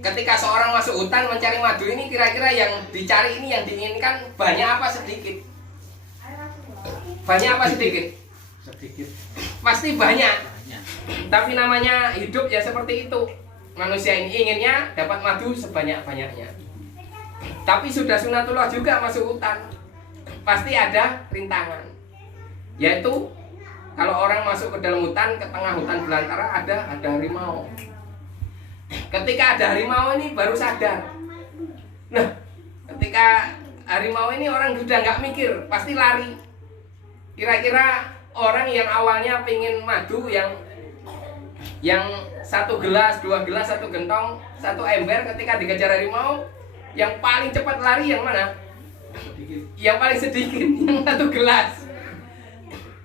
ketika seorang masuk hutan mencari madu ini, kira-kira yang dicari ini, yang diinginkan banyak apa sedikit? Banyak apa sedikit? Sedikit. Pasti banyak. Banyak. Tapi namanya hidup ya seperti itu. Manusia ini inginnya dapat madu sebanyak-banyaknya. Tapi sudah sunatullah juga masuk hutan, pasti ada rintangan. Yaitu kalau orang masuk ke dalam hutan, ke tengah hutan belantara ada harimau. Ketika ada harimau ini baru sadar. Nah, ketika harimau ini orang sudah nggak mikir, pasti lari. Kira-kira orang yang awalnya pingin madu yang 1 gelas, 2 gelas, 1 gentong, 1 ember, ketika dikejar harimau, yang paling cepat lari yang mana? Sedikit. Yang paling sedikit, yang 1 gelas.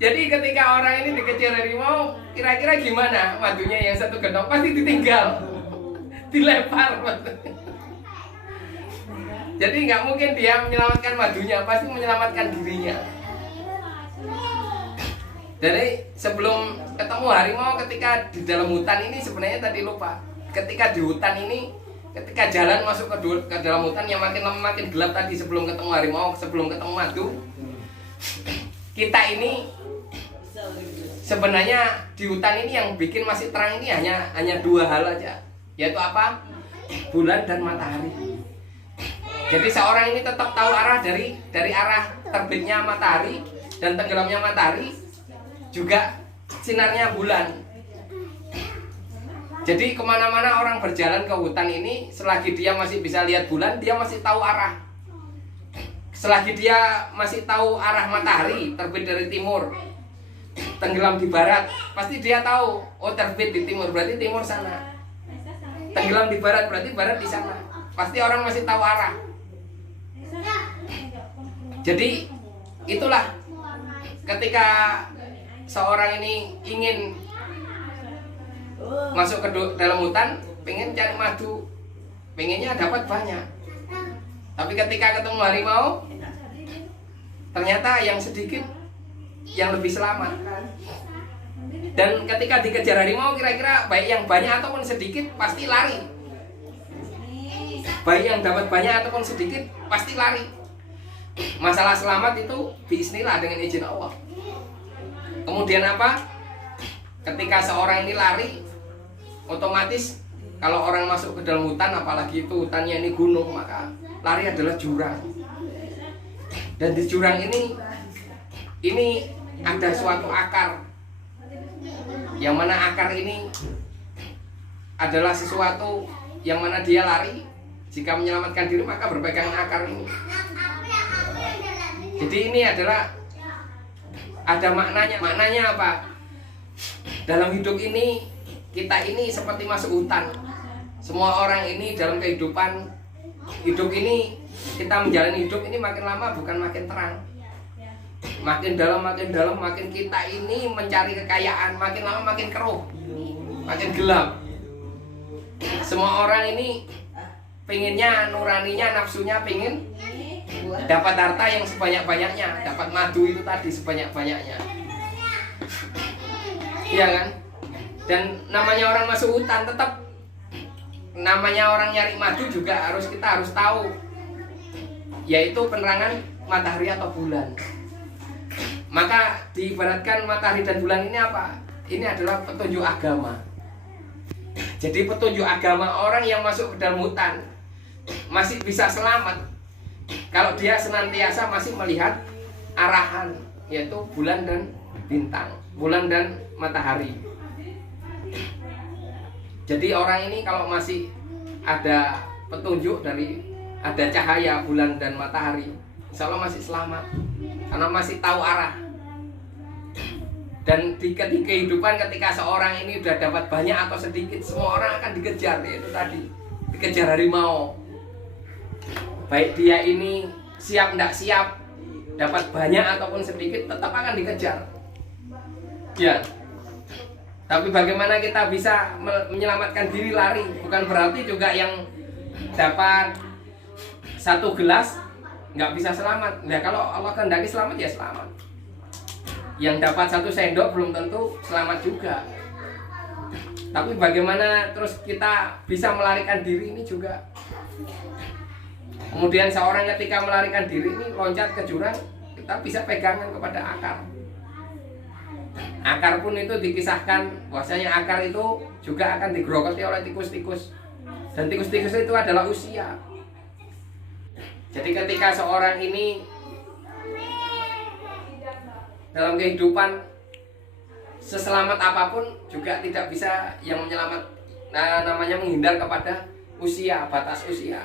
Jadi ketika orang ini dikejar harimau, kira-kira gimana madunya yang 1 gentong? Pasti ditinggal, dilempar. Jadi nggak mungkin dia menyelamatkan madunya, pasti menyelamatkan dirinya. Jadi sebelum ketemu harimau, ketika di dalam hutan ini sebenarnya tadi lupa. Ketika di hutan ini, ketika jalan masuk ke dalam hutan yang makin lama makin gelap tadi, sebelum ketemu harimau, sebelum ketemu madu, kita ini sebenarnya di hutan ini yang bikin masih terang ini hanya 2 hal aja, yaitu apa? Bulan dan matahari. Jadi seorang ini tetap tahu arah dari arah terbitnya matahari dan tenggelamnya matahari, juga sinarnya bulan. Jadi kemana-mana orang berjalan ke hutan ini, selagi dia masih bisa lihat bulan, dia masih tahu arah. Selagi dia masih tahu arah matahari, terbit dari timur, tenggelam di barat, pasti dia tahu, oh terbit di timur, berarti timur sana. Tenggelam di barat, berarti barat di sana. Pasti orang masih tahu arah. Jadi itulah ketika seorang ini ingin masuk ke dalam hutan, pengen cari madu, pengennya dapat banyak. Tapi ketika ketemu harimau, ternyata yang sedikit yang lebih selamat. Dan ketika dikejar harimau, kira-kira baik yang banyak ataupun sedikit pasti lari. Baik yang dapat banyak ataupun sedikit pasti lari. Masalah selamat itu biiznillah, dengan izin Allah. Kemudian apa? Ketika seorang ini lari, otomatis kalau orang masuk ke dalam hutan, apalagi itu hutannya ini gunung, maka lari adalah jurang. Dan di jurang ini ada suatu akar, yang mana akar ini adalah sesuatu yang mana dia lari, jika menyelamatkan diri maka berpegang akar ini. Jadi ini adalah ada maknanya. Maknanya apa? Dalam hidup ini, kita ini seperti masuk hutan. Semua orang ini dalam kehidupan hidup ini, kita menjalani hidup ini makin lama bukan makin terang, makin dalam, makin kita ini mencari kekayaan, makin lama makin keruh, makin gelap. Semua orang ini pengennya, nuraninya, nafsunya pengen dapat harta yang sebanyak-banyaknya, dapat madu itu tadi sebanyak-banyaknya, iya kan? Dan namanya orang masuk hutan, tetap namanya orang nyari madu juga kita harus tahu, yaitu penerangan matahari atau bulan. Maka diibaratkan matahari dan bulan ini apa? Ini adalah petunjuk agama. Jadi petunjuk agama, orang yang masuk ke dalam hutan masih bisa selamat kalau dia senantiasa masih melihat arahan, yaitu bulan dan bintang, bulan dan matahari. Jadi orang ini kalau masih ada petunjuk ada cahaya bulan dan matahari, insya Allah masih selamat, karena masih tahu arah. Dan di kehidupan, ketika seorang ini sudah dapat banyak atau sedikit, semua orang akan dikejar, yaitu tadi dikejar harimau. Baik dia ini siap tidak siap, dapat banyak ataupun sedikit, tetap akan dikejar. Ya. Tapi bagaimana kita bisa menyelamatkan diri lari? Bukan berarti juga yang dapat 1 gelas nggak bisa selamat. Nah, kalau Allah kehendaki selamat ya selamat. Yang dapat 1 sendok belum tentu selamat juga. Tapi bagaimana terus kita bisa melarikan diri ini juga. Kemudian seorang ketika melarikan diri ini loncat ke jurang, kita bisa pegangan kepada akar. Akar pun itu dikisahkan bahwasanya akar itu juga akan digerogoti oleh tikus-tikus. Dan tikus-tikus itu adalah usia. Jadi ketika seorang ini dalam kehidupan seselamat apapun juga tidak bisa yang menyelamat, namanya menghindar kepada usia, batas usia.